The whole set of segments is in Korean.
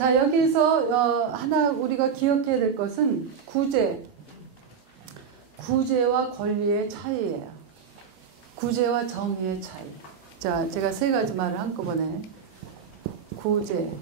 자, 여기서 하나 우리가 기억해야 될 것은 구제와 권리의 차이예요. 구제와 정의의 차이. 자, 제가 세 가지 말을 한꺼번에. 구제.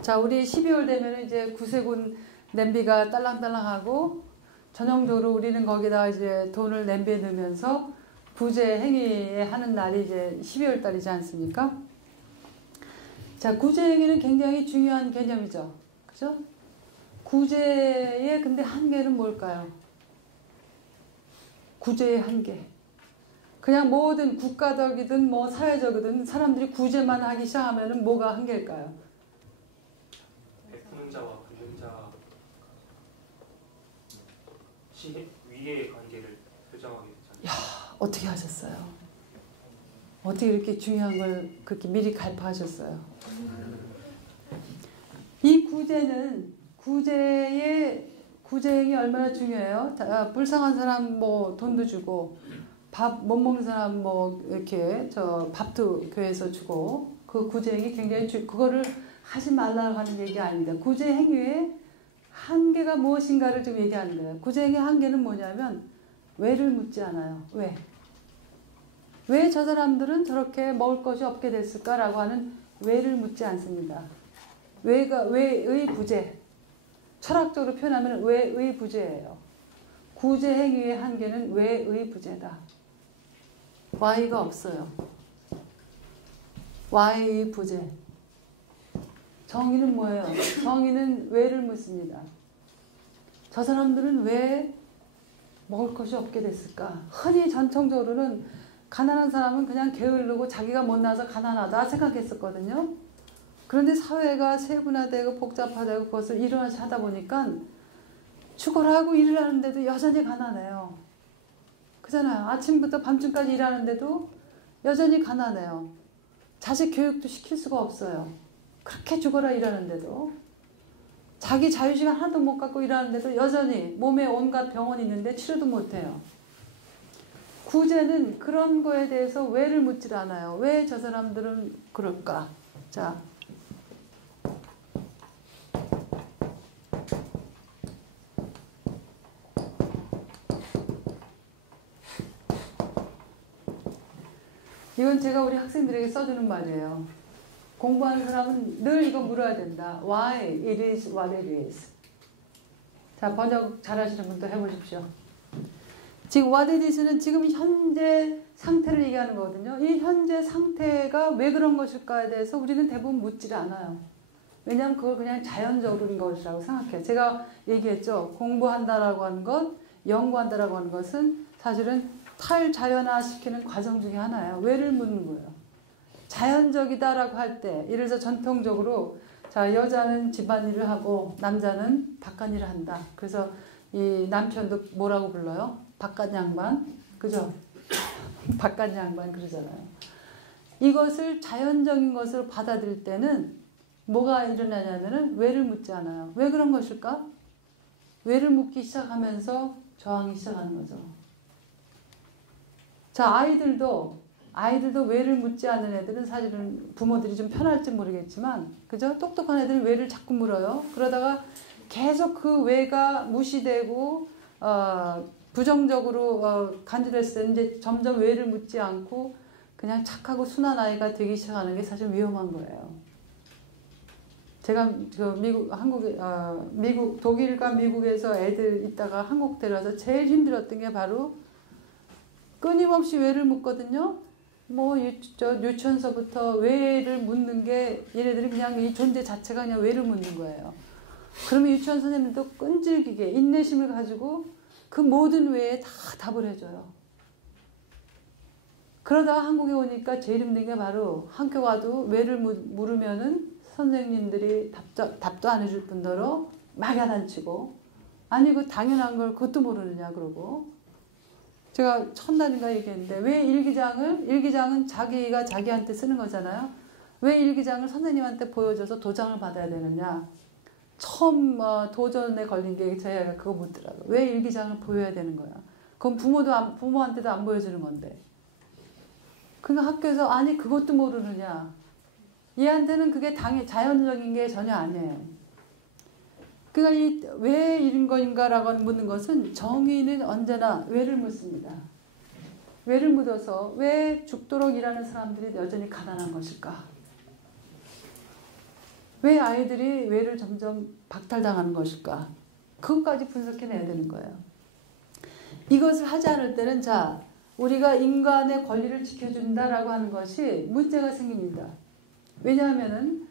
자, 우리 12월 되면 이제 구세군 냄비가 딸랑딸랑하고 전형적으로 우리는 거기다 이제 돈을 냄비에 넣으면서 구제 행위에 하는 날이 이제 12월 달이지 않습니까? 자, 구제 행위는 굉장히 중요한 개념이죠. 그죠? 구제의 근데 한계는 뭘까요? 구제의 한계. 그냥 모든 국가적이든 뭐 사회적이든 사람들이 구제만 하기 시작하면은 뭐가 한계일까요? 베푸는 자와 받는 자 위의 관계를 표정하게 되잖아요. 야, 어떻게 하셨어요? 어떻게 이렇게 중요한 걸 그렇게 미리 갈파하셨어요? 이 구제행이 얼마나 중요해요? 불쌍한 사람 뭐 돈도 주고 밥 못 먹는 사람 뭐 이렇게 밥도 교회에서 주고 그 구제행이 굉장히 그거를 하지 말라고 하는 얘기 아닙니다. 구제행위의 한계가 무엇인가를 좀 얘기하는 거예요. 구제행위의 한계는 뭐냐면 왜를 묻지 않아요. 왜? 왜 저 사람들은 저렇게 먹을 것이 없게 됐을까라고 하는 왜를 묻지 않습니다. 왜의 부재. 철학적으로 표현하면 왜의 부재예요. 구제행위의 한계는 왜의 부재다. why가 없어요. why의 부재. 정의는 뭐예요? 정의는 왜를 묻습니다. 저 사람들은 왜 먹을 것이 없게 됐을까? 흔히 전통적으로는 가난한 사람은 그냥 게으르고 자기가 못나서 가난하다 생각했었거든요. 그런데 사회가 세분화되고 복잡화되고 그것을 일을 하다 보니까 죽어라고 일을 하는데도 여전히 가난해요. 그잖아요. 아침부터 밤중까지 일하는데도 여전히 가난해요. 자식 교육도 시킬 수가 없어요. 그렇게 죽어라 일하는데도 자기 자유시간 하나도 못 갖고 일하는데도 여전히 몸에 온갖 병원이 있는데 치료도 못해요. 구제는 그런 거에 대해서 왜를 묻질 않아요. 왜 저 사람들은 그럴까? 자, 이건 제가 우리 학생들에게 써주는 말이에요. 공부하는 사람은 늘 이거 물어야 된다. Why it is what it is. 자, 번역 잘하시는 분도 해보십시오. 지금 what it is는 지금 현재 상태를 얘기하는 거거든요. 이 현재 상태가 왜 그런 것일까에 대해서 우리는 대부분 묻질 않아요. 왜냐하면 그걸 그냥 자연적인 것이라고 생각해요. 제가 얘기했죠. 공부한다라고 하는 것, 연구한다라고 하는 것은 사실은 탈자연화시키는 과정 중에 하나예요. 왜를 묻는 거예요. 자연적이다라고 할 때, 예를 들어서 전통적으로 자, 여자는 집안일을 하고 남자는 바깥일을 한다. 그래서 이 남편도 뭐라고 불러요? 바깥 양반, 그죠? 바깥 양반 그러잖아요. 이것을 자연적인 것으로 받아들일 때는 뭐가 일어나냐면은 왜를 묻지 않아요. 왜 그런 것일까? 왜를 묻기 시작하면서 저항이 시작하는 거죠. 자, 아이들도 왜를 묻지 않는 애들은 사실은 부모들이 좀 편할지 모르겠지만, 그죠? 똑똑한 애들은 왜를 자꾸 물어요. 그러다가 계속 그 왜가 무시되고, 부정적으로 간주됐을 때 이제 점점 왜를 묻지 않고 그냥 착하고 순한 아이가 되기 시작하는 게 사실 위험한 거예요. 제가 독일과 미국에서 애들 있다가 한국 데려와서 제일 힘들었던 게 바로 끊임없이 왜를 묻거든요. 뭐 유치원서부터 왜를 묻는 게 얘네들이 그냥 이 존재 자체가 그냥 왜를 묻는 거예요. 그러면 유치원 선생님도 끈질기게 인내심을 가지고 그 모든 왜에 다 답을 해줘요. 그러다가 한국에 오니까 제일 힘든 게 바로 학교 가도 왜를 물으면은 선생님들이 답도 안 해줄 뿐더러 막 야단치고, 아니 그 당연한 걸 그것도 모르느냐 그러고. 제가 첫날인가 얘기했는데 왜 일기장은 자기가 자기한테 쓰는 거잖아요. 왜 일기장을 선생님한테 보여줘서 도장을 받아야 되느냐? 처음 도전에 걸린 게 저희 아이가 그거 묻더라고요. 왜 일기장을 보여야 되는 거야? 그건 부모한테도 안 보여주는 건데. 그러니까 학교에서 아니 그것도 모르느냐? 얘한테는 그게 자연적인 게 전혀 아니에요. 그러니까 왜 이런 거인가라고 묻는 것은 정의는 언제나 왜를 묻습니다. 왜를 묻어서 왜 죽도록 일하는 사람들이 여전히 가난한 것일까? 왜 아이들이 왜를 점점 박탈당하는 것일까? 그것까지 분석해내야 되는 거예요. 이것을 하지 않을 때는 자, 우리가 인간의 권리를 지켜준다라고 하는 것이 문제가 생깁니다. 왜냐하면은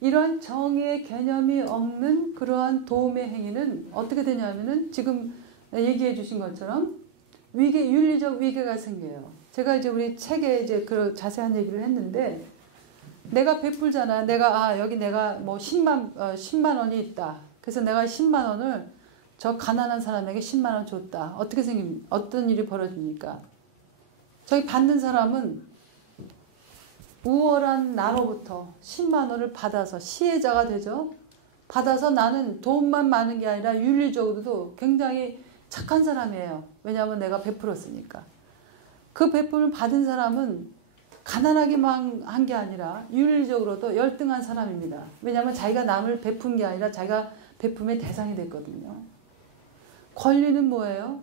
이러한 정의의 개념이 없는 그러한 도움의 행위는 어떻게 되냐면은 지금 얘기해 주신 것처럼 윤리적 위계가 생겨요. 제가 이제 우리 책에 이제 그 자세한 얘기를 했는데 내가 베풀잖아. 여기 내가 뭐 10만 원이 있다. 그래서 내가 10만 원을 저 가난한 사람에게 10만 원 줬다. 어떤 일이 벌어집니까? 저기 받는 사람은 우월한 나로부터 10만 원을 받아서 시혜자가 되죠. 받아서 나는 돈만 많은 게 아니라 윤리적으로도 굉장히 착한 사람이에요. 왜냐하면 내가 베풀었으니까. 그 베품을 받은 사람은 가난하게만 한 게 아니라 윤리적으로도 열등한 사람입니다. 왜냐하면 자기가 남을 베푼 게 아니라 자기가 베품의 대상이 됐거든요. 권리는 뭐예요?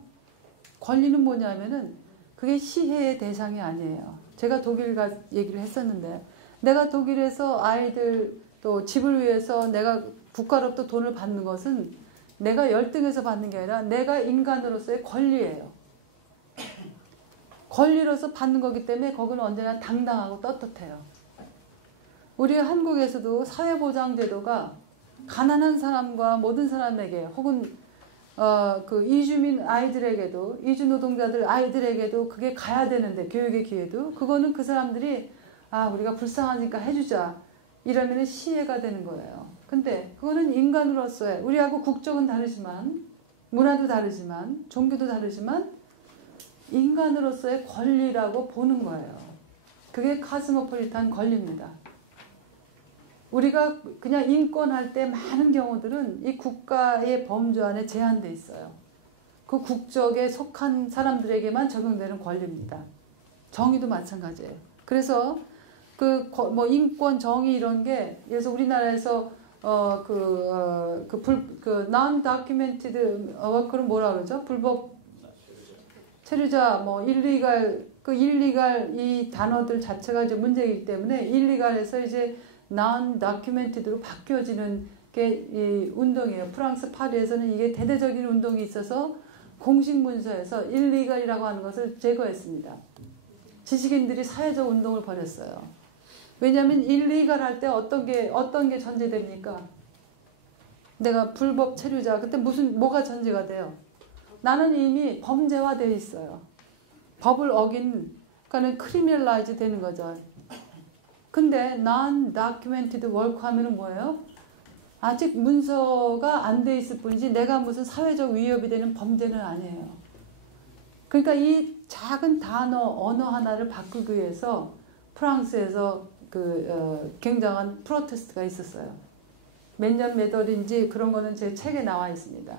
권리는 뭐냐면은 그게 시혜의 대상이 아니에요. 제가 독일 얘기를 했었는데 내가 독일에서 아이들 또 집을 위해서 내가 국가로부터 돈을 받는 것은 내가 열등해서 받는 게 아니라 내가 인간으로서의 권리예요. 권리로서 받는 거기 때문에 거기는 언제나 당당하고 떳떳해요. 우리 한국에서도 사회보장제도가 가난한 사람과 모든 사람에게 혹은 그 이주민 아이들에게도 이주노동자들 아이들에게도 그게 가야 되는데 교육의 기회도 그거는 그 사람들이 우리가 불쌍하니까 해주자 이러면 시혜가 되는 거예요. 근데 그거는 인간으로서의 우리하고 국적은 다르지만 문화도 다르지만 종교도 다르지만 인간으로서의 권리라고 보는 거예요. 그게 카스모폴리탄 권리입니다. 우리가 그냥 인권할 때 많은 경우들은 이 국가의 범주 안에 제한돼 있어요. 그 국적에 속한 사람들에게만 적용되는 권리입니다. 정의도 마찬가지예요. 그래서 뭐 인권, 정의 이런 게 그래서 우리나라에서 non-documented worker는 뭐라 그러죠? 불법 체류자, 뭐 일리갈 이 단어들 자체가 이제 문제이기 때문에 일리갈에서 이제 non-documented로 바뀌어지는 게 이 운동이에요. 프랑스 파리에서는 이게 대대적인 운동이 있어서 공식 문서에서 일리갈이라고 하는 것을 제거했습니다. 지식인들이 사회적 운동을 벌였어요. 왜냐하면 일리갈 할 때 어떤 게 전제됩니까? 내가 불법 체류자 그때 뭐가 전제가 돼요? 나는 이미 범죄화되어 있어요. 법을 그러니까는 크리미널라이즈 되는 거죠. 근데 non-documented work 하면은 뭐예요? 아직 문서가 안 돼 있을 뿐이지 내가 무슨 사회적 위협이 되는 범죄는 아니에요. 그러니까 이 작은 언어 하나를 바꾸기 위해서 프랑스에서 굉장한 프로테스트가 있었어요. 몇 년 몇 월인지 그런 거는 제 책에 나와 있습니다.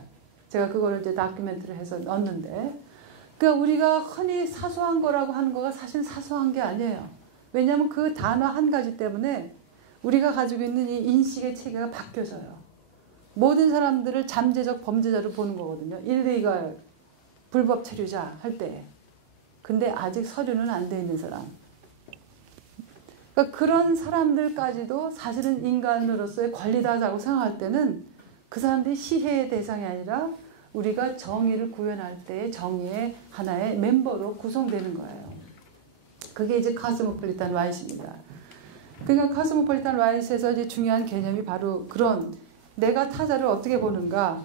제가 그거를 이제 다큐멘터리를 해서 넣었는데, 그러니까 우리가 흔히 사소한 거라고 하는 거가 사실 사소한 게 아니에요. 왜냐하면 그 단어 한 가지 때문에 우리가 가지고 있는 이 인식의 체계가 바뀌어져요. 모든 사람들을 잠재적 범죄자로 보는 거거든요. 일리갈 불법 체류자 할 때. 근데 아직 서류는 안 돼 있는 사람. 그러니까 그런 사람들까지도 사실은 인간으로서의 권리다라고 생각할 때는 그 사람들이 시혜의 대상이 아니라 우리가 정의를 구현할 때의 정의의 하나의 멤버로 구성되는 거예요. 그게 이제 카스모폴리탄 라이트입니다. 그러니까 카스모폴리탄 라이트에서 이제 중요한 개념이 바로 그런 내가 타자를 어떻게 보는가,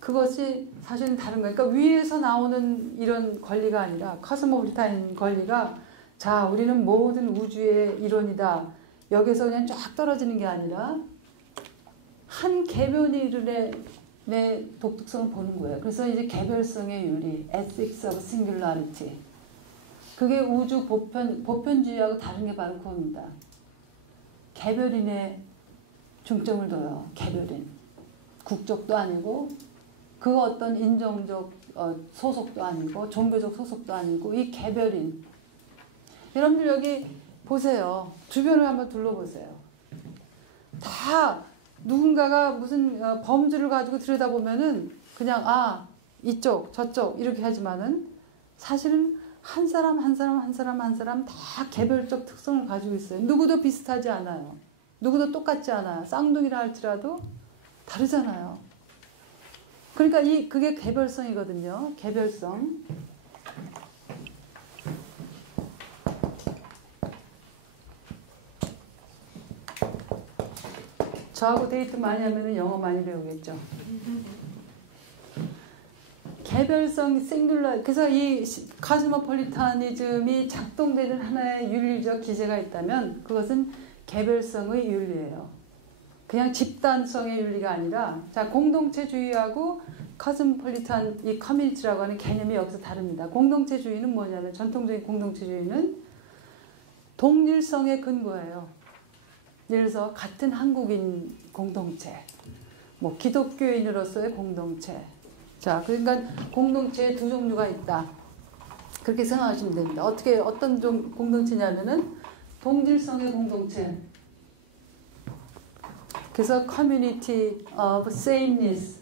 그것이 사실은 다른 거예요. 그러니까 위에서 나오는 이런 권리가 아니라 카스모폴리탄 권리가 자 우리는 모든 우주의 일원이다. 여기서 그냥 쫙 떨어지는 게 아니라 한 개변이 이룬의 내 독특성을 보는 거예요. 그래서 이제 개별성의 윤리, ethics of singularity. 그게 우주 보편주의하고 다른 게 바로 그겁니다. 개별인에 중점을 둬요. 개별인. 국적도 아니고 그 어떤 인종적 소속도 아니고 종교적 소속도 아니고 이 개별인. 여러분들 여기 보세요. 주변을 한번 둘러보세요. 다 누군가가 무슨 범주를 가지고 들여다보면은 그냥 이쪽 저쪽 이렇게 하지만은 사실은 한 사람 다 개별적 특성을 가지고 있어요. 누구도 비슷하지 않아요. 누구도 똑같지 않아요. 쌍둥이라 할지라도 다르잖아요. 그러니까 그게 개별성이거든요. 개별성. 저하고 데이트 많이 하면 영어 많이 배우겠죠. 개별성, 싱귤러. 그래서 이 카스모폴리타니즘이 작동되는 하나의 윤리적 기제가 있다면 그것은 개별성의 윤리예요. 그냥 집단성의 윤리가 아니라 자 공동체주의하고 카스모폴리탄 이 커뮤니티라고 하는 개념이 여기서 다릅니다. 공동체주의는 뭐냐면 전통적인 공동체주의는 동일성의 근거예요. 예를 들어서 같은 한국인 공동체, 뭐 기독교인으로서의 공동체. 자, 그러니까 공동체에 두 종류가 있다. 그렇게 생각하시면 됩니다. 어떤 공동체냐면은 동질성의 공동체. 그래서 community of sameness.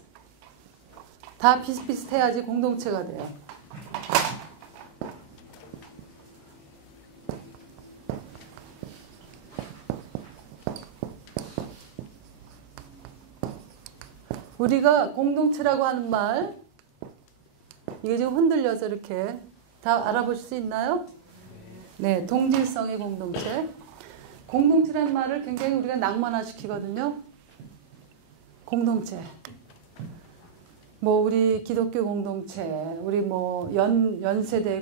다 비슷비슷해야지 공동체가 돼요. 우리가 공동체라고 하는 말, 이게 지금 흔들려서 이렇게 다 알아보실 수 있나요? 네, 동질성의 공동체. 공동체라는 말을 굉장히 우리가 낭만화시키거든요. 공동체. 뭐 우리 기독교 공동체, 우리 뭐 연세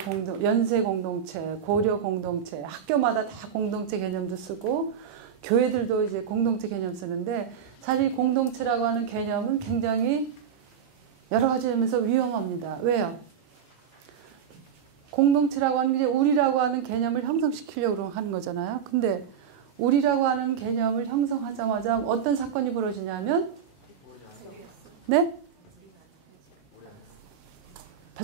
공동체, 고려 공동체, 학교마다 다 공동체 개념도 쓰고 교회들도 이제 공동체 개념 쓰는데 사실 공동체라고 하는 개념은 굉장히 여러 가지 점에서 위험합니다. 왜요? 공동체라고 하는 게 우리라고 하는 개념을 형성시키려고 하는 거잖아요. 근데 우리라고 하는 개념을 형성하자마자 어떤 사건이 벌어지냐면 네?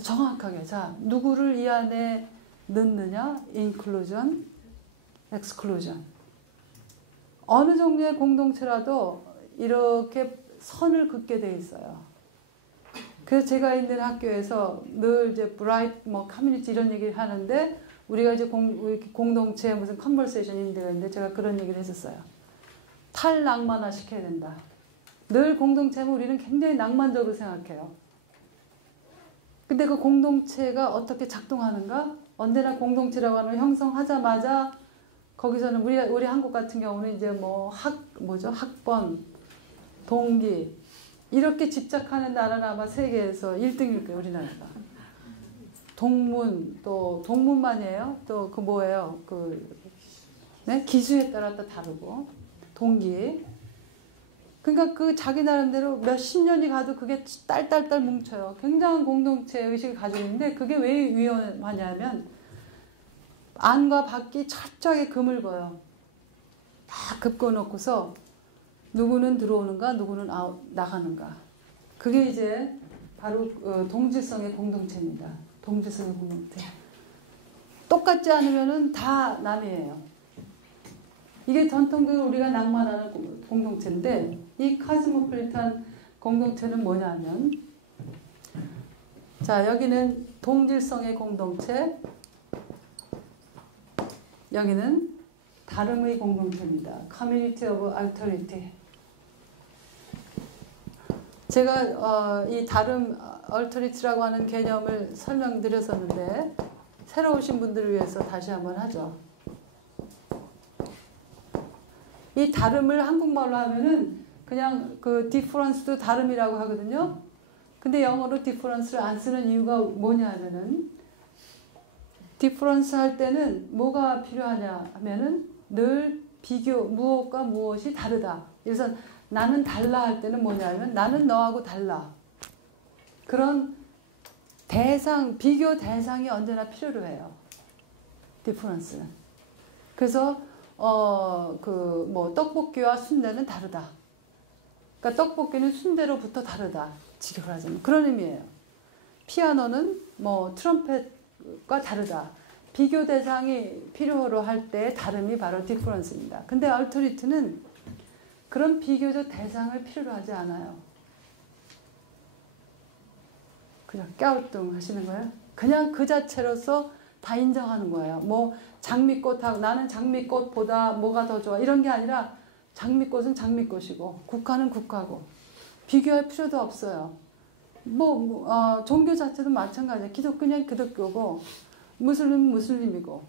정확하게 자 누구를 이 안에 넣느냐? inclusion, exclusion. 어느 종류의 공동체라도 이렇게 선을 긋게 돼 있어요. 그래서 제가 있는 학교에서 늘 이제 브라이트 뭐 커뮤니티 이런 얘기를 하는데 우리가 이제 공동체 무슨 컨버세이션이 되는데 제가 그런 얘기를 했었어요. 탈낭만화 시켜야 된다. 늘 공동체면 우리는 굉장히 낭만적으로 생각해요. 근데 그 공동체가 어떻게 작동하는가? 언제나 공동체라고 하는 걸 형성하자마자 거기서는 우리 한국 같은 경우는 이제 뭐 학번, 동기 이렇게 집착하는 나라는 아마 세계에서 1등일 거예요, 우리나라가. 동문 또 동문만이에요. 또 그 뭐예요? 네? 기수에 따라 또 다르고 동기. 그러니까 그 자기 나름대로 몇십 년이 가도 그게 딸딸딸 뭉쳐요. 굉장한 공동체 의식을 가지고 있는데 그게 왜 위험하냐면 안과 밖이 철저하게 그물거요. 다 긋어놓고서 누구는 들어오는가 누구는 나가는가. 그게 이제 바로 동질성의 공동체입니다. 동질성의 공동체. 똑같지 않으면은 다 남이에요. 이게 전통적으로 우리가 낭만하는 공동체인데 이 카스모폴리탄 공동체는 뭐냐면 자 여기는 동질성의 공동체 여기는 다름의 공동체입니다. Community of Alterity. 제가 이 다름 Alterity라고 하는 개념을 설명드렸었는데 새로 오신 분들을 위해서 다시 한번 하죠. 이 다름을 한국말로 하면은 그냥 그 difference도 다름이라고 하거든요. 근데 영어로 difference를 안 쓰는 이유가 뭐냐 하면은 difference 할 때는 뭐가 필요하냐 하면은 늘 비교, 무엇과 무엇이 다르다. 그래서 나는 달라 할 때는 뭐냐면 나는 너하고 달라. 그런 비교 대상이 언제나 필요로 해요. difference는. 그래서 떡볶이와 순대는 다르다. 그러니까 떡볶이는 순대로부터 다르다. 직역하자면 그런 의미예요. 피아노는 트럼펫과 다르다. 비교 대상이 필요로 할 때 다름이 바로 디퍼런스입니다. 근데 얼터리트는 그런 비교적 대상을 필요로 하지 않아요. 그냥 깨우뚱 하시는 거예요. 그냥 그 자체로서 다 인정하는 거예요. 장미꽃하고 나는 장미꽃보다 뭐가 더 좋아 이런 게 아니라 장미꽃은 장미꽃이고 국화는 국화고 비교할 필요도 없어요. 종교 자체도 마찬가지예요. 기독교는 기독교고 무슬림은 무슬림이고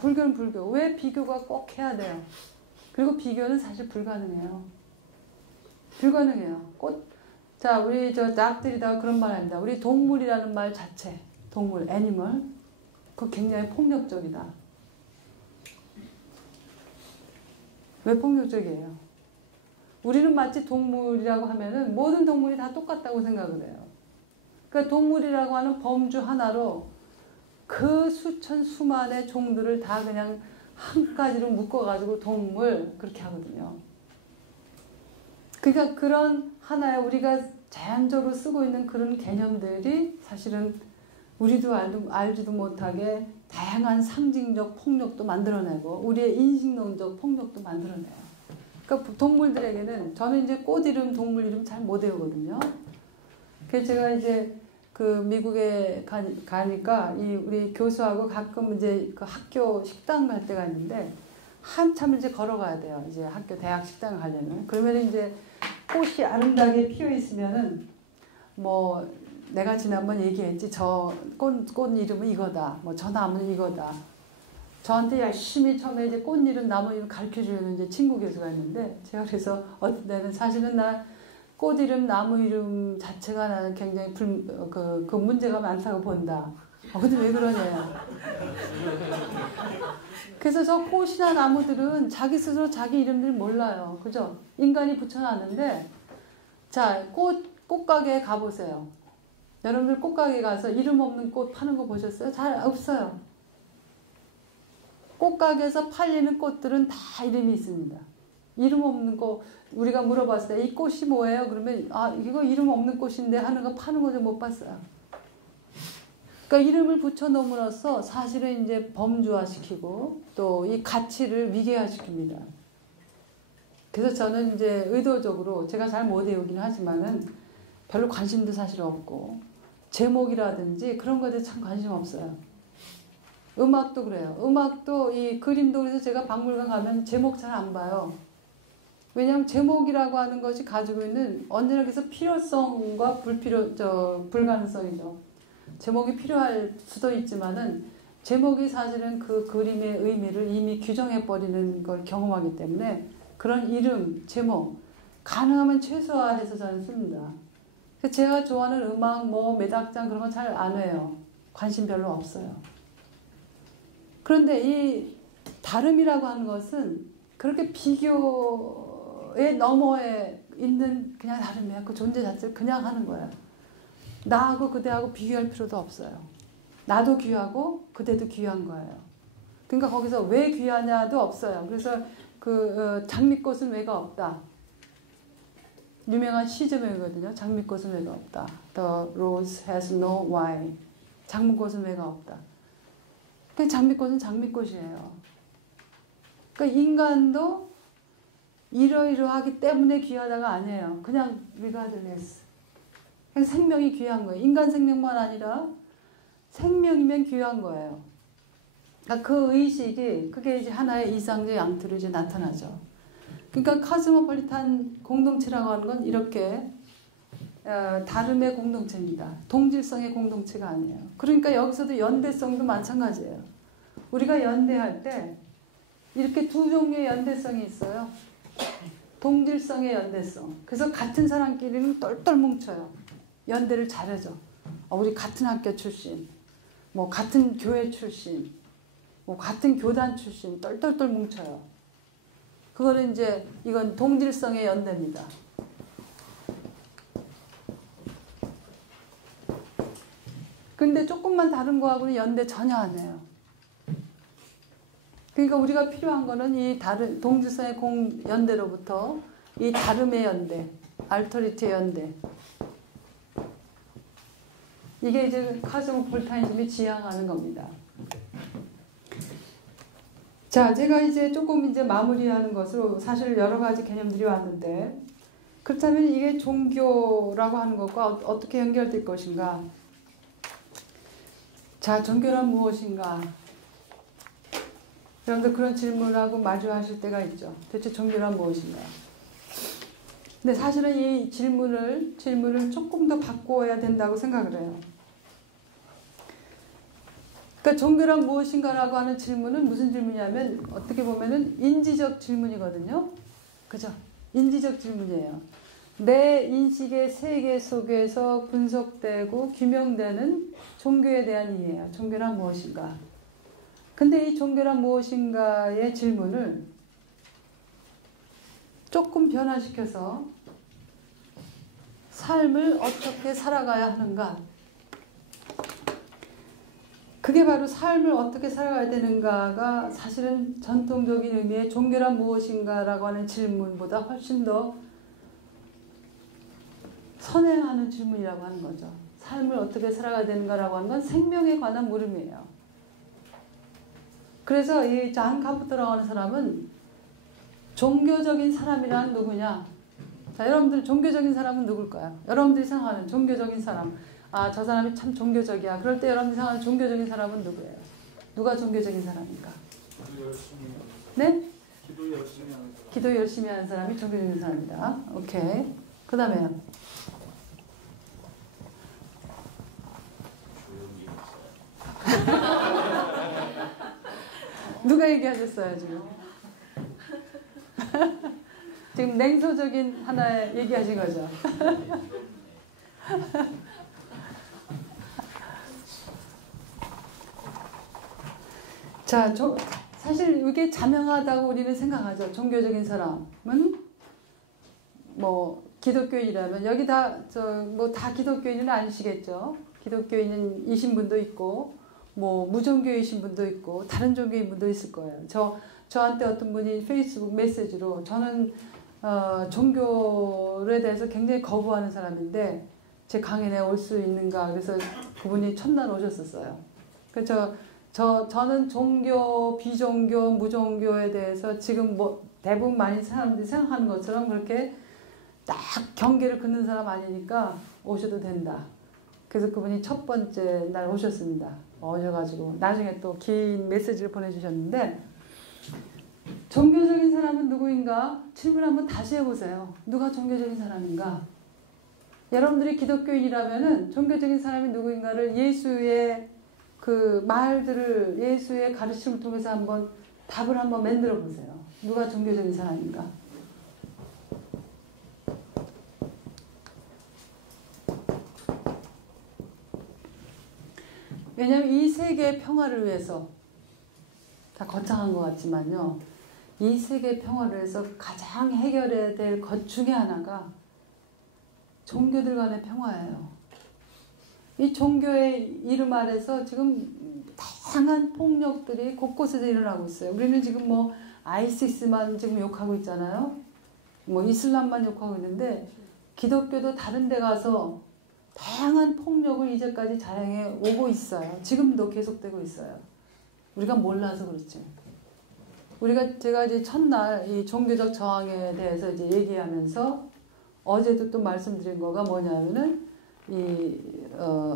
불교는 불교. 왜 비교가 꼭 해야 돼요? 그리고 비교는 사실 불가능해요. 불가능해요. 우리 낙들이다 그런 말 합니다. 우리 동물이라는 말 자체, 동물, 애니멀, 그거 굉장히 폭력적이다. 왜 폭력적이에요? 우리는 마치 동물이라고 하면은 모든 동물이 다 똑같다고 생각을 해요. 그러니까 동물이라고 하는 범주 하나로 그 수천 수만의 종들을 다 그냥 한 가지로 묶어가지고 동물 그렇게 하거든요. 그러니까 그런 하나의 우리가 자연적으로 쓰고 있는 그런 개념들이 사실은 우리도 알지도 못하게 다양한 상징적 폭력도 만들어내고 우리의 인식론적 폭력도 만들어내요. 그러니까 동물들에게는 저는 이제 꽃 이름, 동물 이름 잘 못 외우거든요. 그래서 제가 이제 미국에 가니까 우리 교수하고 가끔 이제 그 학교 식당 갈 때가 있는데 한참 이제 걸어가야 돼요. 이제 학교 대학 식당 가려면. 그러면 이제 꽃이 아름다게 피어 있으면은 내가 지난번 얘기했지. 저 꽃 이름은 이거다. 저 나무는 이거다. 저한테 열심히 처음에 이제 꽃 이름, 나무 이름 가르쳐 주는 이제 친구 교수가 있는데 제가 그래서 어떤 때는 사실은 꽃 이름, 나무 이름 자체가 나는 굉장히 그 문제가 많다고 본다. 근데 왜 그러냐. 그래서 저 꽃이나 나무들은 자기 스스로 자기 이름들 몰라요. 그죠? 인간이 붙여놨는데, 자, 꽃가게에 가보세요. 여러분들 꽃가게 가서 이름 없는 꽃 파는 거 보셨어요? 잘 없어요. 꽃가게에서 팔리는 꽃들은 다 이름이 있습니다. 이름 없는 꽃, 우리가 물어봤을 때 이 꽃이 뭐예요? 그러면 이거 이름 없는 꽃인데 하는 거 파는 거 좀 못 봤어요. 그러니까 이름을 붙여놓음으로써 사실은 이제 범주화시키고 또 이 가치를 위계화시킵니다. 그래서 저는 이제 의도적으로 제가 잘 못 외우긴 하지만은 별로 관심도 사실 없고 제목이라든지 그런 거에 참 관심 없어요. 음악도 그래요. 음악도 이 그림도 그래서 제가 박물관 가면 제목 잘 안 봐요. 왜냐하면 제목이라고 하는 것이 가지고 있는 언제나 그래서 필요성과 불가능성이죠. 제목이 필요할 수도 있지만은 제목이 사실은 그 그림의 의미를 이미 규정해버리는 걸 경험하기 때문에 그런 이름, 제목 가능하면 최소화해서 저는 씁니다. 제가 좋아하는 음악, 몇 악장 그런 거 잘 안 해요. 관심 별로 없어요. 그런데 이 다름이라고 하는 것은 그렇게 비교의 너머에 있는 그냥 다름이야. 그 존재 자체를 그냥 하는 거야. 나하고 그대하고 비교할 필요도 없어요. 나도 귀하고 그대도 귀한 거예요. 그러니까 거기서 왜 귀하냐도 없어요. 그래서 장미꽃은 왜가 없다. 유명한 시 제목이거든요. 장미꽃은 왜가 없다. The rose has no why. 장미꽃은 왜가 없다. 그 장미꽃은 장미꽃이에요. 그러니까 인간도 이러이러하기 때문에 귀하다가 아니에요. 그냥 regardless. 그냥 생명이 귀한 거예요. 인간 생명만 아니라 생명이면 귀한 거예요. 그러니까 그 의식이 그게 이제 하나의 이상적 양태로 이제 나타나죠. 그러니까 카스모폴리탄 공동체라고 하는 건 이렇게 다름의 공동체입니다. 동질성의 공동체가 아니에요. 그러니까 여기서도 연대성도 마찬가지예요. 우리가 연대할 때 이렇게 두 종류의 연대성이 있어요. 동질성의 연대성. 그래서 같은 사람끼리는 똘똘 뭉쳐요. 연대를 잘하죠. 우리 같은 학교 출신, 같은 교회 출신, 같은 교단 출신 똘똘똘 뭉쳐요. 그거는 이제 이건 동질성의 연대입니다. 근데 조금만 다른 거하고는 연대 전혀 안 해요. 그러니까 우리가 필요한 거는 이 다른 동질성의 공연대로부터 이 다름의 연대, 알터리티의 연대. 이게 이제 카스모폴리타니즘이 지향하는 겁니다. 자, 제가 이제 조금 이제 마무리하는 것으로 사실 여러 가지 개념들이 왔는데, 그렇다면 이게 종교라고 하는 것과 어떻게 연결될 것인가? 자, 종교란 무엇인가? 여러분들 그런 질문하고 마주하실 때가 있죠. 대체 종교란 무엇인가? 근데 사실은 이 질문을 조금 더 바꿔야 된다고 생각을 해요. 그러니까 종교란 무엇인가라고 하는 질문은 무슨 질문이냐면 어떻게 보면은 인지적 질문이거든요. 그죠? 인지적 질문이에요. 내 인식의 세계 속에서 분석되고 규명되는 종교에 대한 이해예요. 종교란 무엇인가? 근데 이 종교란 무엇인가의 질문을 조금 변화시켜서 삶을 어떻게 살아가야 하는가? 그게 바로 삶을 어떻게 살아가야 되는가가 사실은 전통적인 의미의 종교란 무엇인가라고 하는 질문보다 훨씬 더 선행하는 질문이라고 하는 거죠. 삶을 어떻게 살아가야 되는가라고 하는 건 생명에 관한 물음이에요. 그래서 이 잔 카푸터라고 하는 사람은 종교적인 사람이란 누구냐? 자, 여러분들 종교적인 사람은 누굴까요? 여러분들이 생각하는 종교적인 사람. 아, 저 사람이 참 종교적이야. 그럴 때 여러분들이 생각하는 종교적인 사람은 누구예요? 누가 종교적인 사람인가? 네? 기도 열심히 하는 사람. 기도 열심히 하는 사람이 종교적인 사람이다. 오케이. 그 다음에요. 누가 얘기하셨어요, 지금? 지금 냉소적인 하나에 얘기하신 거죠? 자, 사실 이게 자명하다고 우리는 생각하죠. 종교적인 사람은 뭐 기독교인이라면 여기 다 기독교인은 아니시겠죠. 기독교인이신 분도 있고 뭐 무종교이신 분도 있고 다른 종교인 분도 있을 거예요. 저한테 어떤 분이 페이스북 메시지로 저는 종교에 대해서 굉장히 거부하는 사람인데 제 강연에 올 수 있는가 그래서 그분이 첫날 오셨었어요. 그래서 저는 종교, 비종교, 무종교에 대해서 지금 뭐 대부분 많이 사람들이 생각하는 것처럼 그렇게 딱 경계를 긋는 사람 아니니까 오셔도 된다. 그래서 그분이 첫 번째 날 오셨습니다. 오셔가지고 나중에 또 긴 메시지를 보내주셨는데 종교적인 사람은 누구인가? 질문 한번 다시 해보세요. 누가 종교적인 사람인가? 여러분들이 기독교인이라면은 종교적인 사람이 누구인가를 예수의 그 말들을 예수의 가르침을 통해서 한번 답을 한번 만들어 보세요. 누가 종교적인 사람인가? 왜냐하면 이 세계의 평화를 위해서 다 거창한 것 같지만요. 이 세계의 평화를 위해서 가장 해결해야 될 것 중에 하나가 종교들 간의 평화예요. 이 종교의 이름 아래서 지금 다양한 폭력들이 곳곳에서 일어나고 있어요. 우리는 지금 뭐 아이시스만 지금 욕하고 있잖아요. 뭐 이슬람만 욕하고 있는데 기독교도 다른 데 가서 다양한 폭력을 이제까지 자행해 오고 있어요. 지금도 계속되고 있어요. 우리가 몰라서 그렇지. 제가 이제 첫날 이 종교적 저항에 대해서 이제 얘기하면서 어제도 또 말씀드린 거가 뭐냐면은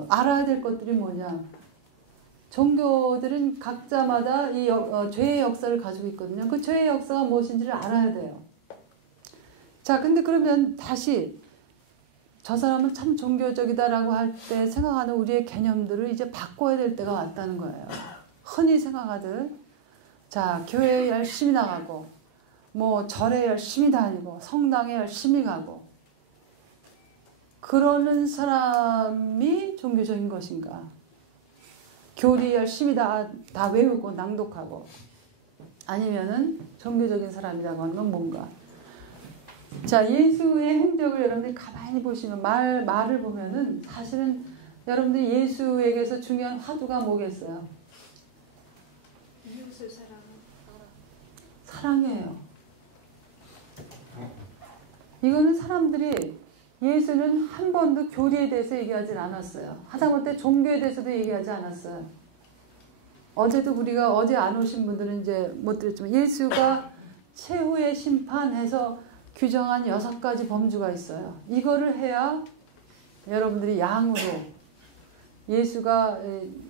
알아야 될 것들이 뭐냐. 종교들은 각자마다 이 죄의 역사를 가지고 있거든요. 그 죄의 역사가 무엇인지를 알아야 돼요. 자, 근데 그러면 다시 저 사람은 참 종교적이다라고 할 때 생각하는 우리의 개념들을 이제 바꿔야 될 때가 왔다는 거예요. 흔히 생각하듯 자, 교회에 열심히 나가고 뭐 절에 열심히 다니고 성당에 열심히 가고 그러는 사람이 종교적인 것인가? 교리 열심히 다 외우고 낭독하고 아니면은 종교적인 사람이라고 하는 건 뭔가? 자, 예수의 행적을 여러분들이 가만히 보시면 말을 보면은 사실은 여러분들이 예수에게서 중요한 화두가 뭐겠어요? 이웃을 사랑하고 사랑이에요. 이거는 사람들이 예수는 한 번도 교리에 대해서 얘기하지 않았어요. 하다못해 종교에 대해서도 얘기하지 않았어요. 어제도 우리가 어제 안 오신 분들은 이제 못 들었지만 예수가 최후의 심판해서 규정한 6가지 범주가 있어요. 이거를 해야 여러분들이 양으로 예수가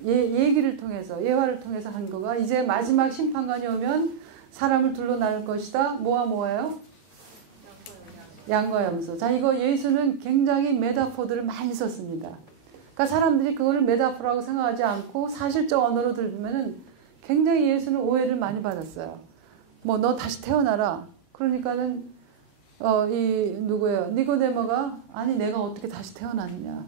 얘기를 통해서 예화를 통해서 한 거가 이제 마지막 심판관이 오면 사람을 둘러 나눌 것이다. 뭐예요? 양과 염소. 자, 이거 예수는 굉장히 메타포들을 많이 썼습니다. 그러니까 사람들이 그거를 메타포라고 생각하지 않고 사실적 언어로 들으면은 굉장히 예수는 오해를 많이 받았어요. 뭐 너 다시 태어나라. 그러니까는 누구예요? 니고데모가 아니 내가 어떻게 다시 태어났냐.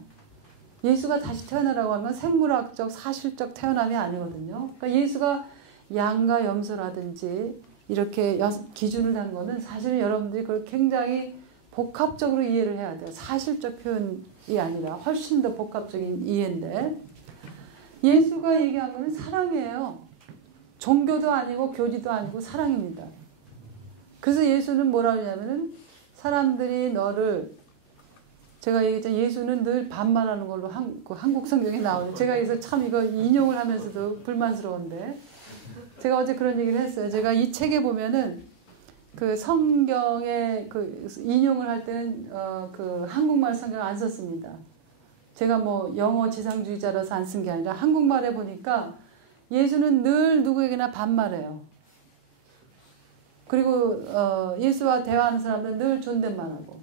예수가 다시 태어나라고 하면 생물학적 사실적 태어남이 아니거든요. 그러니까 예수가 양과 염소라든지 이렇게 기준을 단 거는 사실은 여러분들이 그걸 굉장히 복합적으로 이해를 해야 돼요. 사실적 표현이 아니라 훨씬 더 복합적인 이해인데 예수가 얘기한 거는 사랑이에요. 종교도 아니고 교리도 아니고 사랑입니다. 그래서 예수는 뭐라 그러냐면은 사람들이 너를 제가 얘기했죠. 예수는 늘 반말하는 걸로 한국 성경에 나오죠. 제가 여기서 참 이거 인용을 하면서도 불만스러운데 제가 어제 그런 얘기를 했어요. 제가 이 책에 보면은 그 성경에 그 인용을 할 때는 그 한국말 성경 안 썼습니다. 제가 뭐 영어 지상주의자라서 안 쓴 게 아니라 한국말에 보니까 예수는 늘 누구에게나 반말해요. 그리고 예수와 대화하는 사람들은 늘 존댓말하고.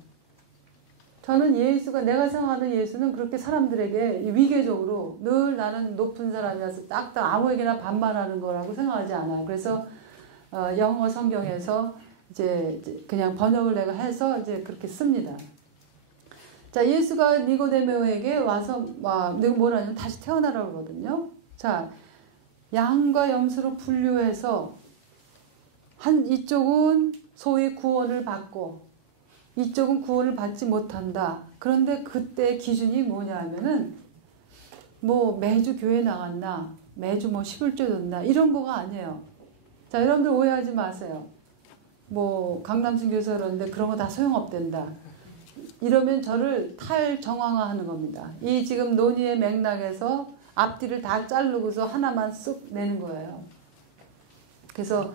저는 예수가 내가 생각하는 예수는 그렇게 사람들에게 위계적으로 늘 나는 높은 사람이라서 딱딱 아무에게나 반말하는 거라고 생각하지 않아요. 그래서 영어 성경에서 이제 그냥 번역을 내가 해서 이제 그렇게 씁니다. 자, 예수가 니고데모에게 와서 뭐라냐면 다시 태어나라고 그러거든요. 자, 양과 염소로 분류해서 이쪽은 소위 구원을 받고 이쪽은 구원을 받지 못한다. 그런데 그때 기준이 뭐냐 하면은 뭐 매주 교회 나갔나 매주 뭐 11조 줬나 이런 거가 아니에요. 자, 여러분들 오해하지 마세요. 뭐 강남순 교수가 그러는데 그런 거 다 소용없댄다. 이러면 저를 탈정황화하는 겁니다. 이 지금 논의의 맥락에서 앞뒤를 다 자르고서 하나만 쑥 내는 거예요. 그래서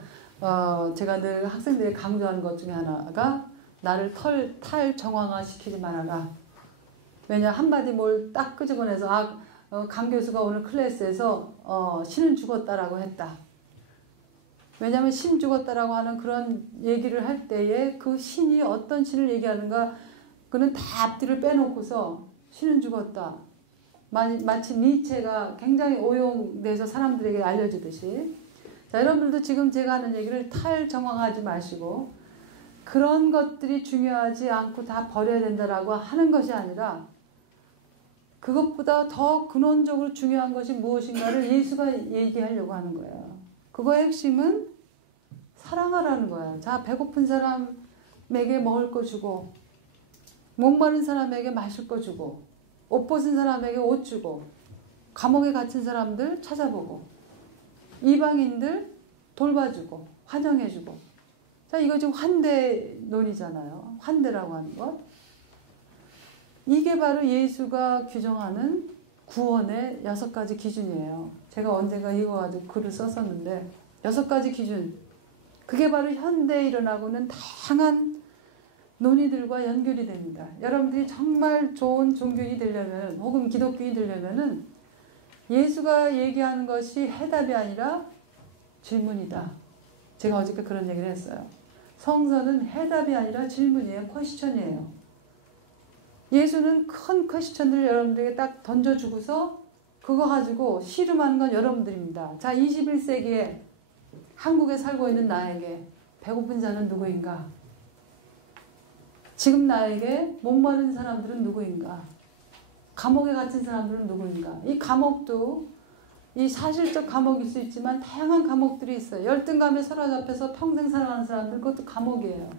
제가 늘 학생들이 강조하는 것 중에 하나가 나를 탈정황화 시키지 말아라. 왜냐 한마디 뭘 딱 끄집어내서 강 교수가 오늘 클래스에서 신은 죽었다라고 했다. 왜냐하면 신 죽었다라고 하는 그런 얘기를 할 때에 그 신이 어떤 신을 얘기하는가 그는 다 앞뒤를 빼놓고서 신은 죽었다. 마치 니체가 굉장히 오용돼서 사람들에게 알려지듯이. 자, 여러분들도 지금 제가 하는 얘기를 탈정황하지 마시고 그런 것들이 중요하지 않고 다 버려야 된다라고 하는 것이 아니라 그것보다 더 근원적으로 중요한 것이 무엇인가를 예수가 얘기하려고 하는 거예요. 그거의 핵심은 사랑하라는 거예요. 자, 배고픈 사람에게 먹을 거 주고 목마른 사람에게 마실 거 주고 옷 벗은 사람에게 옷 주고 감옥에 갇힌 사람들 찾아보고 이방인들 돌봐주고 환영해주고. 자, 이거 지금 환대론이잖아요. 환대라고 하는 것. 이게 바로 예수가 규정하는 구원의 6가지 기준이에요. 제가 언젠가 이거 가지고 글을 썼었는데 6가지 기준. 그게 바로 현대에 일어나고는 다양한 논의들과 연결이 됩니다. 여러분들이 정말 좋은 종교인이 되려면 혹은 기독교인이 되려면은 예수가 얘기하는 것이 해답이 아니라 질문이다. 제가 어저께 그런 얘기를 했어요. 성서는 해답이 아니라 질문이에요. 퀘스천이에요. 예수는 큰 퀘스천들을 여러분들에게 딱 던져주고서 그거 가지고 씨름하는 건 여러분들입니다. 자, 21세기에 한국에 살고 있는 나에게 배고픈 자는 누구인가? 지금 나에게 목마른 사람들은 누구인가? 감옥에 갇힌 사람들은 누구인가? 이 감옥도 이 사실적 감옥일 수 있지만 다양한 감옥들이 있어요. 열등감에 사로잡혀서 평생 살아가는 사람들, 그것도 감옥이에요.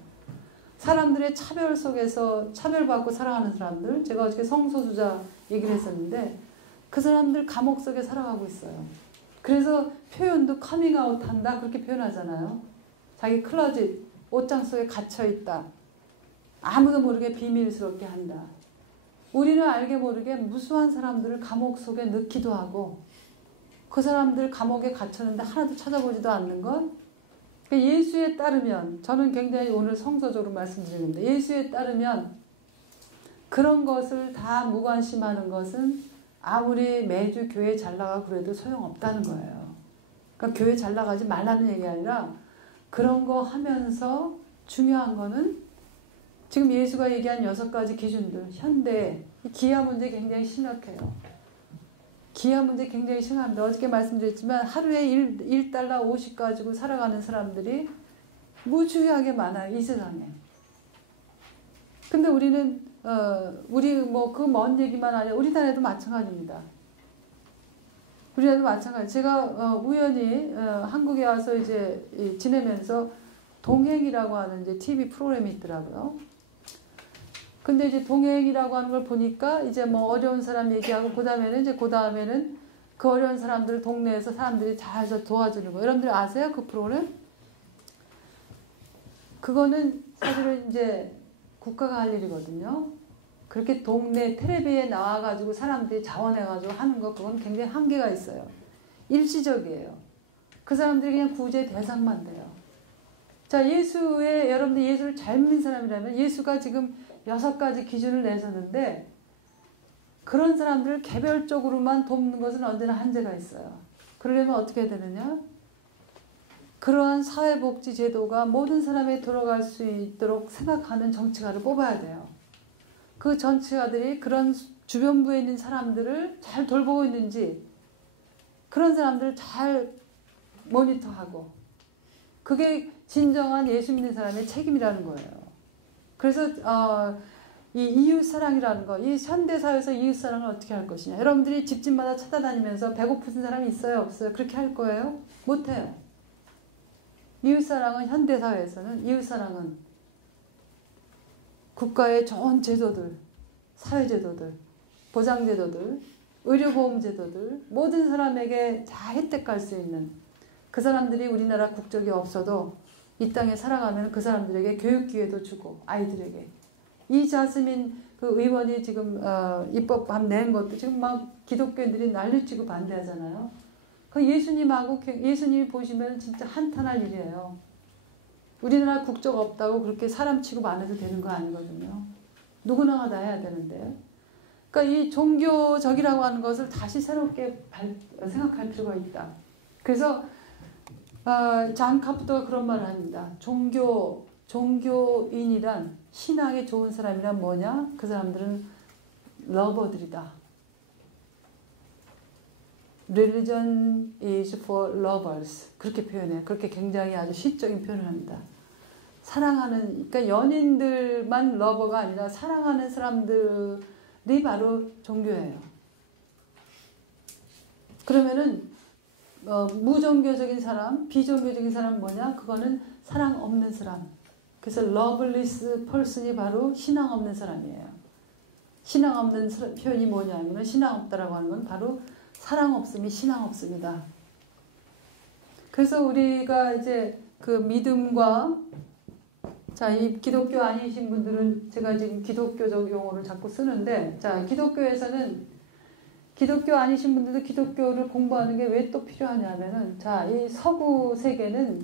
사람들의 차별 속에서 차별받고 살아가는 사람들, 제가 어저께 성소수자 얘기를 했었는데 그 사람들 감옥 속에 살아가고 있어요. 그래서 표현도 커밍아웃 한다 그렇게 표현하잖아요. 자기 클로짓, 옷장 속에 갇혀있다. 아무도 모르게 비밀스럽게 한다. 우리는 알게 모르게 무수한 사람들을 감옥 속에 넣기도 하고 그 사람들 감옥에 갇혔는데 하나도 찾아보지도 않는 것. 예수에 따르면, 저는 굉장히 오늘 성서적으로 말씀드리는데, 예수에 따르면 그런 것을 다 무관심하는 것은 아무리 매주 교회 잘 나가고 그래도 소용없다는 거예요. 그러니까 교회 잘 나가지 말라는 얘기 아니라 그런 거 하면서 중요한 거는 지금 예수가 얘기한 6가지 기준들, 현대 기아 문제 굉장히 심각해요. 기아 문제 굉장히 심합니다. 어저께 말씀드렸지만 하루에 1달러 50 가지고 살아가는 사람들이 무주의하게 많아요. 이 세상에. 근데 우리는 우리 뭐 그 먼 얘기만 아니라 우리나라에도 마찬가지입니다. 우리나라도 마찬가지. 제가 우연히 한국에 와서 이제 지내면서 동행이라고 하는 이제 TV 프로그램이 있더라고요. 근데 이제 동행이라고 하는 걸 보니까 이제 뭐 어려운 사람 얘기하고 그 다음에는 그 어려운 사람들 동네에서 사람들이 잘 도와주는 거. 여러분들 아세요? 그 프로그램? 그거는 사실은 이제 국가가 할 일이거든요. 그렇게 동네 텔레비에 나와가지고 사람들이 자원해가지고 하는 거, 그건 굉장히 한계가 있어요. 일시적이에요. 그 사람들이 그냥 구제 대상만 돼요. 자, 여러분들 예수를 잘 믿는 사람이라면 예수가 지금 6가지 기준을 내셨는데 그런 사람들을 개별적으로만 돕는 것은 언제나 한계가 있어요. 그러려면 어떻게 해야 되느냐? 그러한 사회복지 제도가 모든 사람이 들어갈 수 있도록 생각하는 정치가를 뽑아야 돼요. 그 정치가들이 그런 주변부에 있는 사람들을 잘 돌보고 있는지 그런 사람들을 잘 모니터하고 그게 진정한 예수 믿는 사람의 책임이라는 거예요. 그래서 이 이웃사랑이라는 거, 이 현대사회에서 이웃사랑을 어떻게 할 것이냐. 여러분들이 집집마다 찾아다니면서 배고픈 사람이 있어요? 없어요? 그렇게 할 거예요? 못해요. 이웃사랑은 현대사회에서는 이웃사랑은 국가의 좋은 제도들, 사회제도들, 보장제도들, 의료보험제도들 모든 사람에게 다 혜택할 수 있는 그 사람들이 우리나라 국적이 없어도 이 땅에 살아가면 그 사람들에게 교육기회도 주고 아이들에게 이 자스민 그 의원이 지금 입법안 낸 것도 지금 막 기독교인들이 난리치고 반대하잖아요. 그 예수님이 보시면 진짜 한탄할 일이에요. 우리나라 국적 없다고 그렇게 사람 취급 안 해도 되는 거 아니거든요. 누구나 다 해야 되는데. 그러니까 이 종교적이라고 하는 것을 다시 새롭게 생각할 필요가 있다. 그래서 잔 카프터가 그런 말을 합니다. 종교인이란 신앙에 좋은 사람이란 뭐냐? 그 사람들은 러버들이다. Religion is for lovers. 그렇게 표현해요. 그렇게 굉장히 아주 시적인 표현을 합니다. 그러니까 연인들만 러버가 아니라 사랑하는 사람들이 바로 종교예요. 그러면은 무종교적인 사람, 비종교적인 사람 뭐냐? 그거는 사랑 없는 사람. 그래서 loveless person이 바로 신앙 없는 사람이에요. 신앙 없는 표현이 뭐냐면 신앙 없다라고 하는 건 바로 사랑 없음이 신앙 없습니다. 그래서 우리가 이제 그 믿음과 자, 이 기독교 아니신 분들은 제가 지금 기독교적 용어를 자꾸 쓰는데 자, 기독교에서는 기독교 아니신 분들도 기독교를 공부하는 게 왜 또 필요하냐면은 자, 이 서구 세계를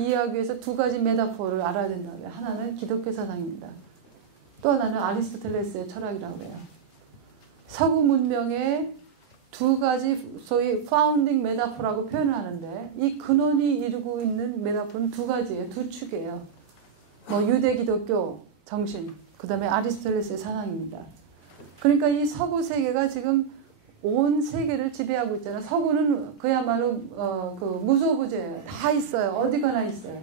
이해하기 위해서 2가지 메타포를 알아야 된다고요. 하나는 기독교 사상입니다. 또 하나는 아리스토텔레스의 철학이라고 해요. 서구 문명의 2가지 소위 파운딩 메타포라고 표현을 하는데 이 근원이 이루고 있는 메타포는 2가지예요. 2축이에요. 뭐 유대 기독교 정신, 그 다음에 아리스토텔레스의 사상입니다. 그러니까 이 서구 세계가 지금 온 세계를 지배하고 있잖아요. 서구는 그야말로 그 무소부재예요. 다 있어요. 어디가나 있어요.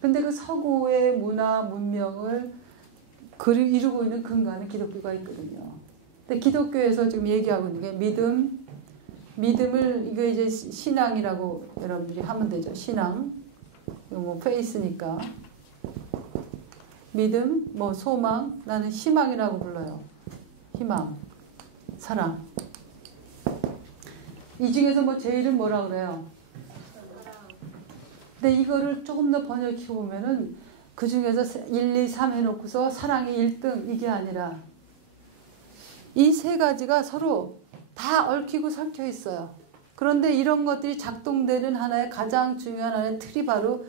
근데 그 서구의 문화, 문명을 이루고 있는 근간에 기독교가 있거든요. 근데 기독교에서 지금 얘기하고 있는 게 믿음을 이거 이제 신앙이라고 여러분들이 하면 되죠. 신앙, 뭐 페이스니까 믿음, 뭐 소망, 나는 희망이라고 불러요. 희망, 사랑. 이 중에서 뭐 제일은 뭐라 그래요? 근데 이거를 조금 더 번역해 보면은 그 중에서 1, 2, 3 해놓고서 사랑이 1등 이게 아니라 이 세 가지가 서로 다 얽히고 설켜 있어요. 그런데 이런 것들이 작동되는 하나의 가장 중요한 하나의 틀이 바로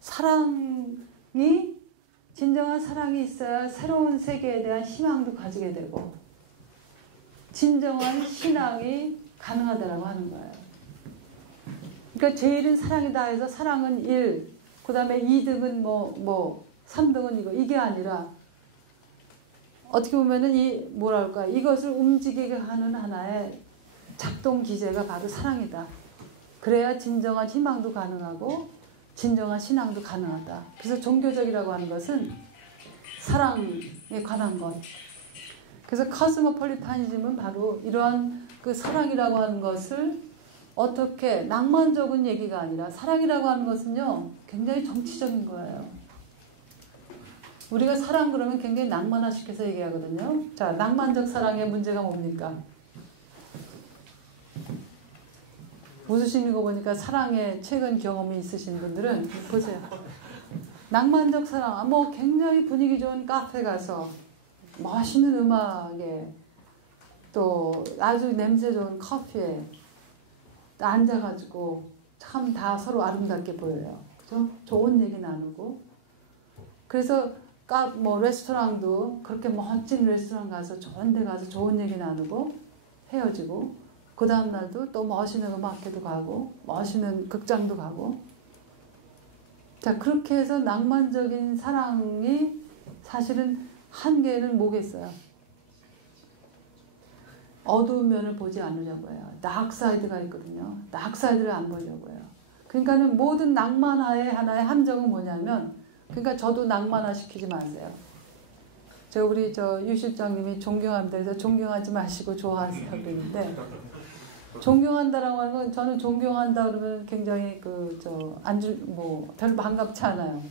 사랑이, 진정한 사랑이 있어야 새로운 세계에 대한 희망도 가지게 되고 진정한 신앙이 가능하다라고 하는 거예요. 그러니까 제일은 사랑이다 해서 사랑은 1, 그 다음에 2등은 3등은 이게 아니라 어떻게 보면은 이것을 움직이게 하는 하나의 작동 기제가 바로 사랑이다. 그래야 진정한 희망도 가능하고 진정한 신앙도 가능하다. 그래서 종교적이라고 하는 것은 사랑에 관한 것. 그래서 코스모폴리타니즘은 바로 이러한 그 사랑이라고 하는 것을 어떻게 낭만적인 얘기가 아니라 사랑이라고 하는 것은요 굉장히 정치적인 거예요. 우리가 사랑 그러면 굉장히 낭만화시켜서 얘기하거든요. 자, 낭만적 사랑의 문제가 뭡니까? 웃으시는 거 보니까 사랑에 최근 경험이 있으신 분들은 보세요. 낭만적 사랑, 굉장히 분위기 좋은 카페 가서 멋있는 음악에 또 아주 냄새 좋은 커피에 앉아가지고 참 다 서로 아름답게 보여요. 그죠? 좋은 얘기 나누고. 그래서 레스토랑도 그렇게 멋진 레스토랑 가서 좋은 데 가서 좋은 얘기 나누고 헤어지고 그 다음 날도 또 멋있는 음악회도 가고 멋있는 극장도 가고. 자, 그렇게 해서 낭만적인 사랑이 사실은 한계는 뭐겠어요? 어두운 면을 보지 않으려고 해요. 다크사이드가 있거든요. 다크사이드를 안 보려고 해요. 그러니까는 모든 낭만화의 하나의 함정은 뭐냐면, 그러니까 저도 낭만화 시키지 마세요. 우리 유 실장님이 존경합니다. 그래서 존경하지 마시고 좋아하세요. 그러는데, 존경한다라고 하는 건 저는 존경한다 그러면 굉장히 별로 반갑지 않아요.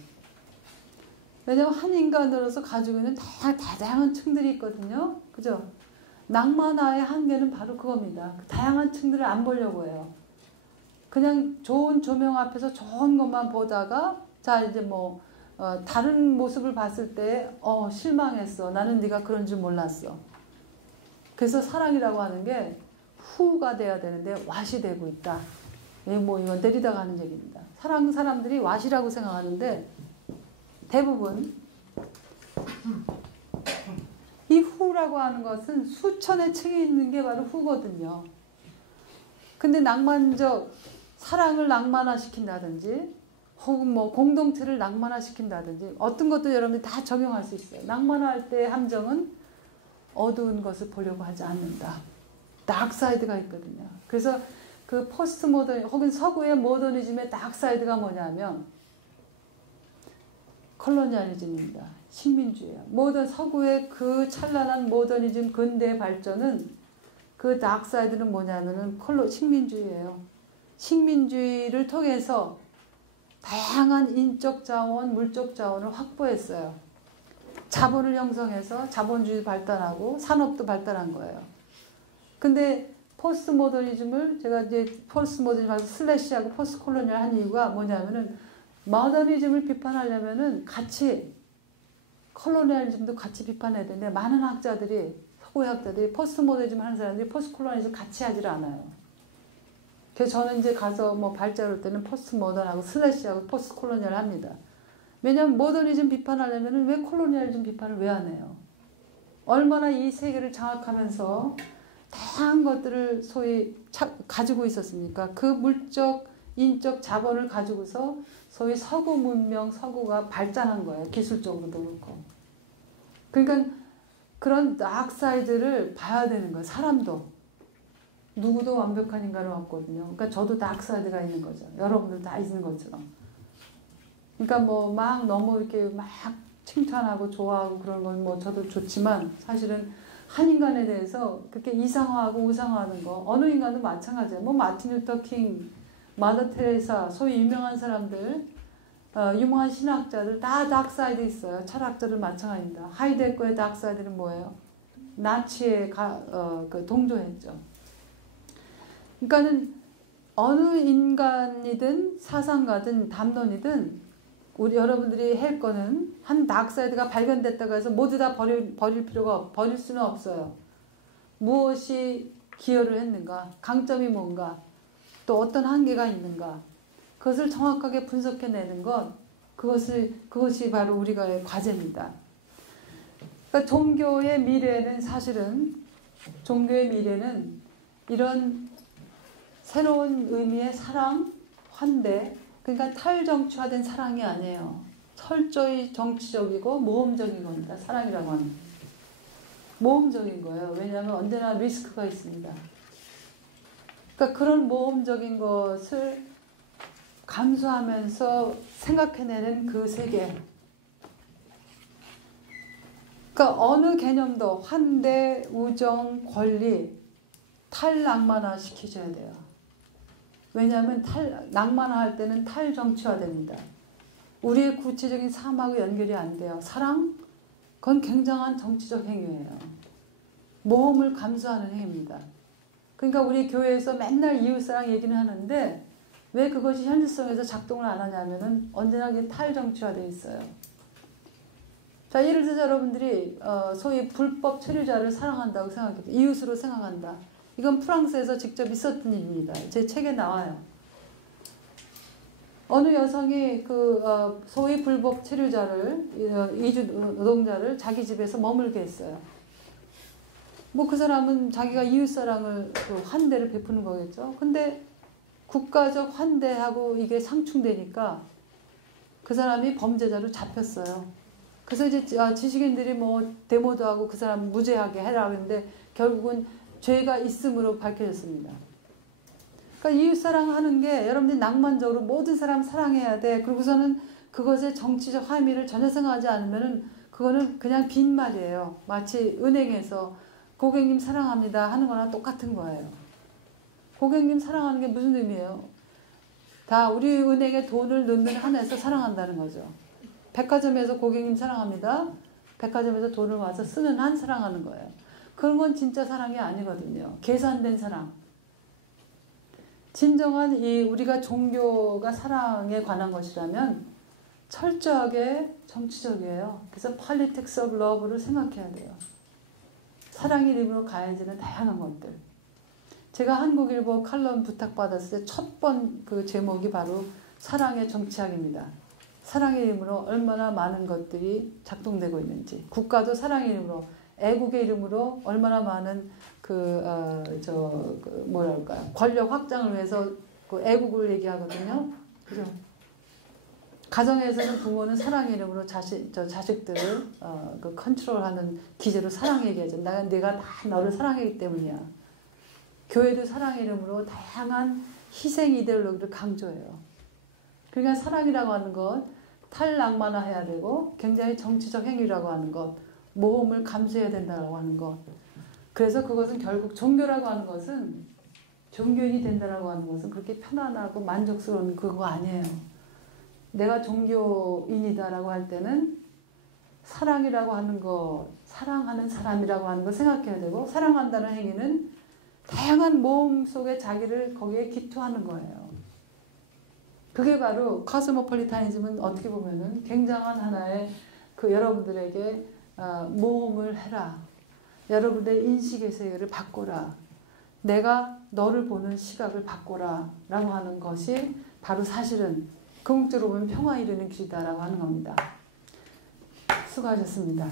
왜냐면 한 인간으로서 가지고 있는 다양한 층들이 있거든요. 그죠? 낭만화의 한계는 바로 그겁니다. 다양한 층들을 안 보려고 해요. 그냥 좋은 조명 앞에서 좋은 것만 보다가 다른 모습을 봤을 때 실망했어. 나는 네가 그런 줄 몰랐어. 그래서 사랑이라고 하는 게 후가 돼야 되는데 왓이 되고 있다. 이건 내리다가 하는 얘기입니다. 사람들이 왓이라고 생각하는데 대부분 이 후라고 하는 것은 수천의 층이 있는 게 바로 후거든요. 근데 사랑을 낭만화시킨다든지 혹은 공동체를 낭만화시킨다든지 어떤 것도 여러분이 다 적용할 수 있어요. 낭만화할 때의 함정은 어두운 것을 보려고 하지 않는다. 다크사이드가 있거든요. 그래서 그 포스트 모던 혹은 서구의 모더니즘의 다크사이드가 뭐냐면 콜로니얼리즘입니다. 식민주의예요. 서구의 그 찬란한 모더니즘 근대 발전은 그 다크사이드는 뭐냐면은 식민주의예요. 식민주의를 통해서 다양한 인적 자원, 물적 자원을 확보했어요. 자본을 형성해서 자본주의 발달하고 산업도 발달한 거예요. 근데 포스트 모더니즘을 제가 포스트 모더니즘하고 슬래시하고 포스트 콜로니얼 한 이유가 뭐냐면은 모더니즘을 비판하려면은 같이 콜로니얼리즘도 같이 비판해야 되는데 많은 서구의 학자들이 포스트 모더니즘 하는 사람들이 포스트 콜로니즘 같이 하질 않아요. 그래서 저는 가서 발자를 때는 포스트 모던하고 슬래시하고 포스트 콜로니얼 합니다. 왜냐하면 모더니즘 비판하려면 왜 콜로니얼리즘 비판을 왜 안 해요? 얼마나 이 세계를 장악하면서 다양한 것들을 소위 가지고 있었습니까? 그 물적, 인적 자본을 가지고서 소위 서구 문명, 서구가 발전한 거예요. 기술적으로도 그렇고. 그러니까 그런 다크사이드를 봐야 되는 거예요. 사람도. 누구도 완벽한 인간은 없거든요. 그러니까 저도 다크사이드가 있는 거죠. 여러분들 다 있는 것처럼. 그러니까 너무 이렇게 칭찬하고 좋아하고 그런 건 저도 좋지만 사실은 한 인간에 대해서 그렇게 이상화하고 우상화하는 거 어느 인간도 마찬가지예요. 마틴 루터 킹, 마더 테레사, 소위 유명한 사람들, 유명한 신학자들 다 다크사이드 있어요. 철학자들 마찬가지입니다. 하이데거의 다크사이드는 뭐예요? 나치에 동조했죠. 그러니까는 어느 인간이든 사상가든 담론이든 우리 여러분들이 할 거는 한 다크사이드가 발견됐다고 해서 모두 다 버릴 수는 없어요. 무엇이 기여를 했는가, 강점이 뭔가, 또 어떤 한계가 있는가, 그것을 정확하게 분석해내는 것, 그것이 바로 우리가의 과제입니다. 그러니까 종교의 미래는 사실은 종교의 미래는 이런 새로운 의미의 사랑, 환대, 그러니까 탈정치화된 사랑이 아니에요. 철저히 정치적이고 모험적인 겁니다. 사랑이라고 하는 모험적인 거예요. 왜냐하면 언제나 리스크가 있습니다. 그러니까 그런 모험적인 것을 감수하면서 생각해내는 그 세계. 그러니까 어느 개념도 환대, 우정, 권리 탈낭만화 시키셔야 돼요. 왜냐하면 낭만화할 때는 탈정치화됩니다. 우리의 구체적인 삶하고 연결이 안 돼요. 사랑? 그건 굉장한 정치적 행위예요. 모험을 감수하는 행위입니다. 그러니까 우리 교회에서 맨날 이웃사랑 얘기는 하는데 왜 그것이 현실성에서 작동을 안 하냐면은 언제나 그게 탈정치화되어 있어요. 자, 예를 들어서 여러분들이 소위 불법 체류자를 사랑한다고 생각해요. 이웃으로 생각한다. 이건 프랑스에서 직접 있었던 일입니다. 제 책에 나와요. 어느 여성이 소위 불법 체류자를, 이주 노동자를 자기 집에서 머물게 했어요. 뭐 그 사람은 자기가 이웃사랑을, 환대를 베푸는 거겠죠. 근데 국가적 환대하고 이게 상충되니까 그 사람이 범죄자로 잡혔어요. 그래서 이제 지식인들이 뭐 데모도 하고 그 사람 무죄하게 해라 그랬는데 결국은 죄가 있음으로 밝혀졌습니다. 그러니까 이웃사랑 하는 게 여러분들이 낭만적으로 모든 사람 사랑해야 돼. 그러고서는 그것의 정치적 함의를 전혀 생각하지 않으면은 그거는 그냥 빈말이에요. 마치 은행에서 고객님 사랑합니다 하는 거나 똑같은 거예요. 고객님 사랑하는 게 무슨 의미예요? 다 우리 은행에 돈을 넣는 한에서 사랑한다는 거죠. 백화점에서 고객님 사랑합니다. 백화점에서 돈을 와서 쓰는 한 사랑하는 거예요. 그런 건 진짜 사랑이 아니거든요. 계산된 사랑. 진정한 우리가 종교가 사랑에 관한 것이라면 철저하게 정치적이에요. 그래서 politics of love를 생각해야 돼요. 사랑의 이름으로 가해지는 다양한 것들. 제가 한국일보 칼럼 부탁받았을 때 첫 번 그 제목이 바로 사랑의 정치학입니다. 사랑의 이름으로 얼마나 많은 것들이 작동되고 있는지, 국가도 사랑의 이름으로, 애국의 이름으로 얼마나 많은 권력 확장을 위해서 그 애국을 얘기하거든요. 그죠? 가정에서는 부모는 사랑의 이름으로 자식들을 컨트롤하는 기제로 사랑 얘기하죠. 내가 다 너를 사랑하기 때문이야. 교회도 사랑의 이름으로 다양한 희생 이데올로기를 강조해요. 그러니까 사랑이라고 하는 것, 탈낭만화해야 되고 굉장히 정치적 행위라고 하는 것, 모험을 감수해야 된다고 하는 것. 그래서 그것은 결국 종교라고 하는 것은, 종교인이 된다고 하는 것은 그렇게 편안하고 만족스러운 그거 아니에요. 내가 종교인이다라고 할 때는 사랑이라고 하는 것, 사랑하는 사람이라고 하는 걸 생각해야 되고, 사랑한다는 행위는 다양한 모험 속에 자기를 거기에 기투하는 거예요. 그게 바로 코스모폴리타니즘은 어떻게 보면은 굉장한 하나의 여러분들에게 모험을 해라. 여러분들의 인식의 세계를 바꿔라. 내가 너를 보는 시각을 바꿔라. 라고 하는 것이 바로 사실은 궁극적으로 보면 평화에 이르는 길이다라고 하는 겁니다. 수고하셨습니다.